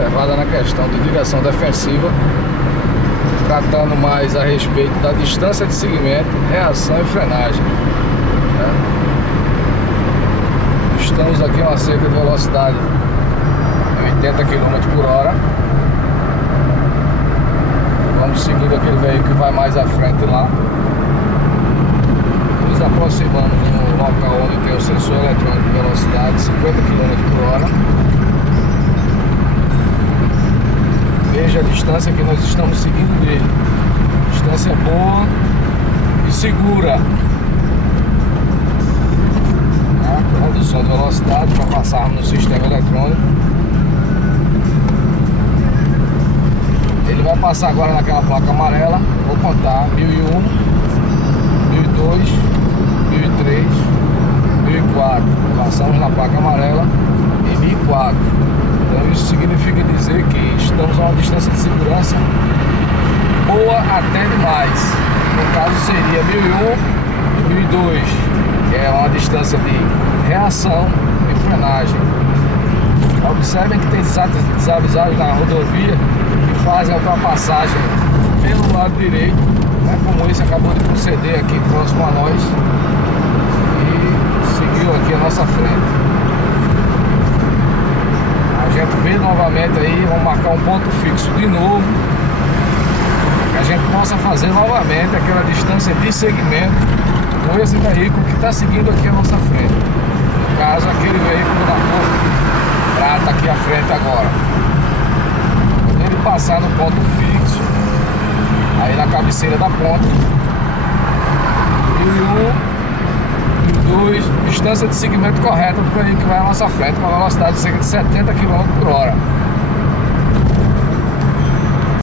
observada na questão de direção defensiva, tratando mais a respeito da distância de segmento, reação e frenagem, né? Estamos aqui a uma cerca de velocidade de 80 km por hora. Vamos seguindo aquele veículo que vai mais à frente lá. Nos aproximamos no local onde tem o sensor eletrônico de velocidade, 50 km por hora. Veja a distância que nós estamos seguindo dele. Distância boa e segura. A redução de velocidade para passarmos no sistema eletrônico. Ele vai passar agora naquela placa amarela. Vou contar: 1001, 1002, 1003, 1004. Passamos na placa amarela em 1004. Então isso significa dizer que estamos a uma distância de segurança boa até demais. No caso seria 1001 e 1002, que é uma distância de reação e frenagem. Observem que tem desavisados na rodovia que fazem a ultrapassagem pelo lado direito, né, como esse acabou de proceder aqui próximo a nós e seguiu aqui à nossa frente. A gente vê novamente aí, vamos marcar um ponto fixo de novo, que a gente possa fazer novamente aquela distância de segmento com esse veículo que está seguindo aqui à nossa frente. No caso, aquele veículo da cor prata aqui à frente agora. Quando ele passar no ponto fixo, aí na cabeceira da ponte, 1001, 1002, distância de segmento correta do veículo que vai à nossa frente com a velocidade de cerca de 70 km por hora.